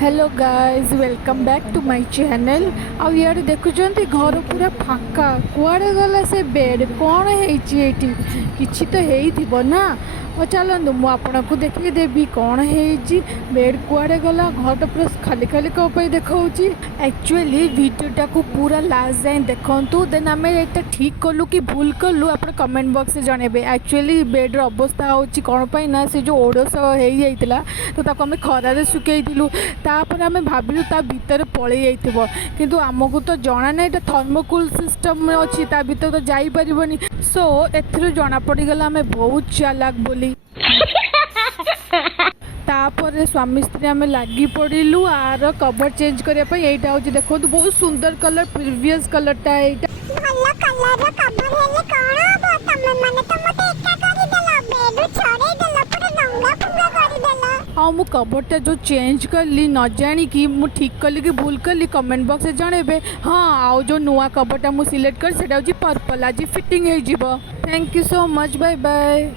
Hello guys welcome back to my channel. आउ यार देखुଛନ୍ତି घर पूरा फाका कुआड़े गला से बेड कौन है किछि तो हेइथिबो ना। चलतु मु आपको देखी देवी कौन है बेड कुआड़े गला घर तो पूरा खाली खाली कौन पे देखा। एक्चुअली वीडियोटा को पूरा लास्ट जाए देखु देन आम ये ठीक कलु कि भूल कलु आप कमेंट बॉक्स से जनइबे। एक्चुअली बेड्र अवस्था होची कौन पाई ना से जो ओडस हो जाइतिला तो आम खरारे सुखईलु तापर आम भाविलु ता भीतर पलि जाइथिबो किंतु आमको तो जना ना ये थर्मोकूल सिस्टम अच्छी ता भीतर तो जाई परिबनी। सो एथिरु जना पड़गला आम बहुत चालाक बोली। तापर स्वामी स्त्री आम लगी पड़ू आर कवर चेंज करने यहाँ हूँ देखो बहुत सुंदर कलर प्रिवियस कलरटा हाँ मु कबरटा जो चेंज कली न जाणी मु ठीक कली कि भूल कली कमेंट बॉक्स में जनइबे। हाँ आउ जो नुआ कबरटा मु सिलेक्ट कर सेटा पर्पल आज फिटिंग हो। Thank you so much bye bye.